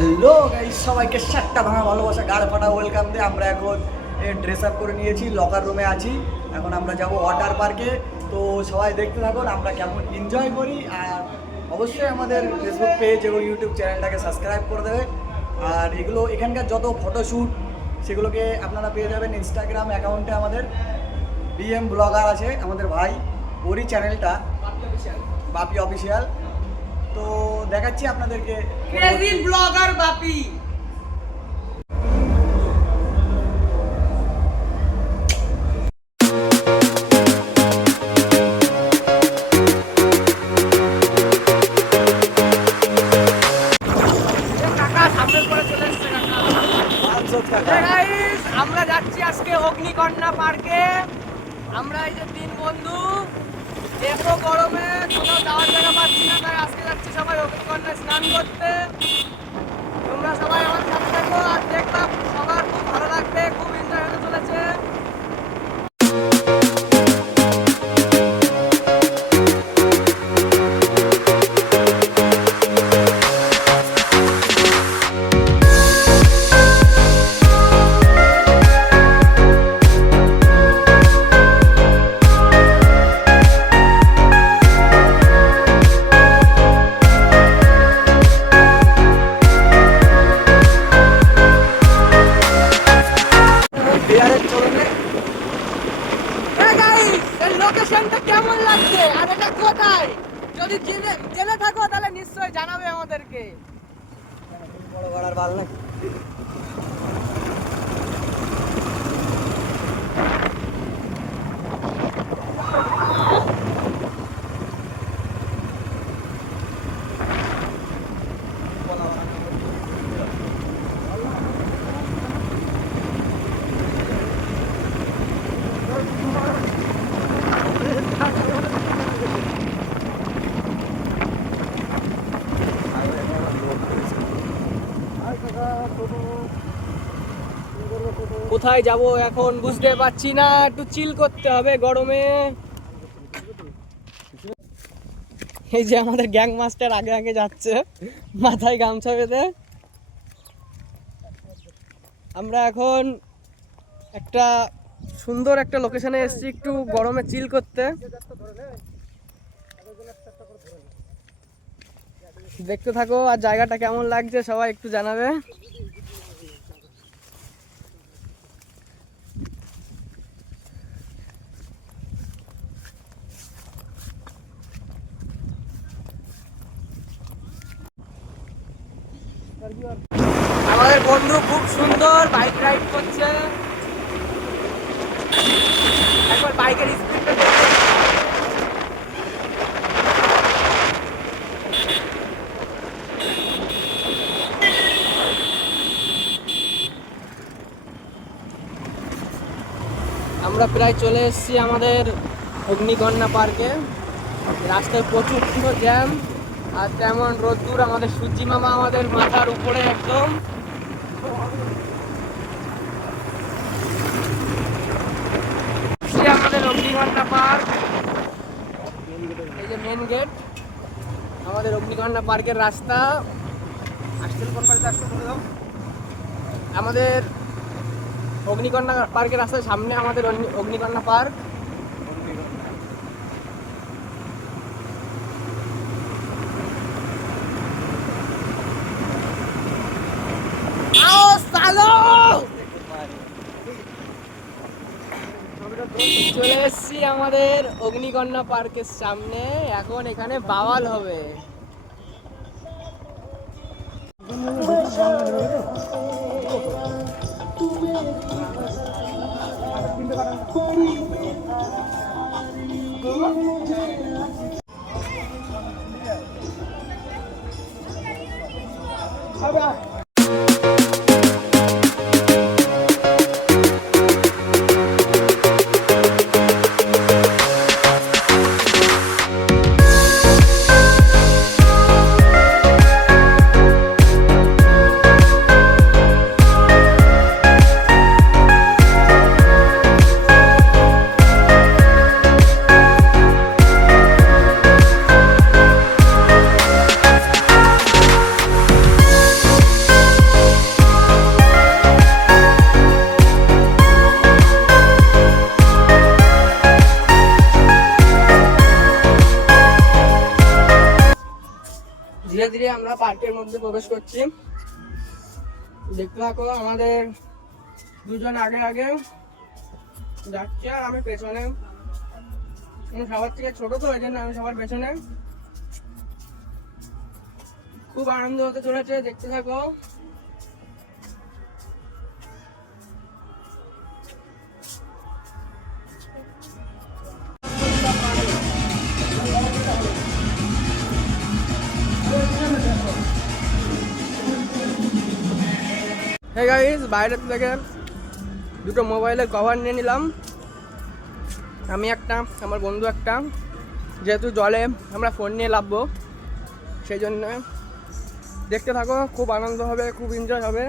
Hello guys, সবাইকে সাতটা ভাঙা ভালোবাসা গাড় ফাটা ওয়েলকাম দিয়ে আমরা এখন ড্রেস আপ করে নিয়েছি, লকার রুমে আছি। এখন আমরা যাব ওয়াটার পার্কে। তো সবাই দেখতে থাকুন আমরা কেমন এনজয় করি। আর অবশ্যই আমাদের ফেসবুক পেজ এবং ইউটিউব চ্যানেলটাকে সাবস্ক্রাইব করে দেবে। আর এগুলো এখানকার যত ফটোশ্যুট সেগুলোকে আপনারা পেয়ে যাবেন ইনস্টাগ্রাম অ্যাকাউন্টে। আমাদের বিএম ব্লগার আছে আমাদের ভাই, ওরই চ্যানেলটা বাপি অফিসিয়াল। তো দেখাচ্ছি আপনাদেরকে ক্রেজি ব্লগার বাপি। আমরা যাচ্ছি আজকে অগ্নিকন্যা পার্কে। আমরা এই যে 3 বন্ধু এত গরমে কোথাও যাওয়ার জায়গা পাচ্ছি না, তাই আজকে যাচ্ছি সবাই অগ্নিকন্যায় স্নান করতে। তোমরা সবাই আমার সাথে থাকো আর দেখবা সবার খুব ভালো লাগবে, খুব এনজয় হতে চলেছে। লোকেশনটা কেমন লাগছে আর এটা কোথায়? যদি জেনে থাকো তাহলে নিশ্চয়ই জানাবে আমাদেরকে। বড় করার ভালো লাগে। কোথায় যাব এখন বুঝতে পারছি না, একটু চিল করতে হবে গরমে। এই যে আমাদের গ্যাং মাস্টার আগে আগে যাচ্ছে মাথায় গামছা বেঁধে। আমরা এখন একটা সুন্দর একটা লোকেশনে এসেছি একটু গরমে চিল করতে। দেখতে থাকো আর জায়গাটা কেমন লাগছে সবাই একটু জানাবে। আমাদের বন্ধু খুব সুন্দর বাইক রাইড করছে, একবার বাইকের স্পিডটা দেখো। আমরা প্রায় চলে এসেছি আমাদের অগ্নিকন্যা পার্কে। রাস্তায় প্রচুর জ্যাম আর তেমন রোদ্দুর, আমাদের সূর্যি মামা আমাদের মাথার উপরে একদম। আমাদের অগ্নিকন্যা পার্ক, এই যে মেন গেট আমাদের অগ্নিকন্যা পার্কের রাস্তা। আমাদের অগ্নিকন্যা পার্কের রাস্তার সামনে আমাদের অগ্নিকন্যা পার্ক। চলে এসছি আমাদের অগ্নিকন্যা পার্কের সামনে, এখন এখানে বাওয়াল হবে। পার্কের মধ্যে প্রবেশ করছি। দেখতে থাকো, আমাদের দুজন আগে আগে যাচ্ছে আর আমি পেছনে। আমি সবার থেকে ছোট তো, এই জন্য আমি সবার পেছনে। খুব আনন্দ হতে চলেছে, দেখতে থাকো। হে গাইস, বাইরে থেকে দুটো মোবাইলের কভার নিয়ে নিলাম, আমি একটা, আমার বন্ধু একটা। যেহেতু জলে আমরা ফোন নিয়ে নামবো, সেই জন্য দেখতে থাকো, খুব আনন্দ হবে, খুব এনজয় হবে।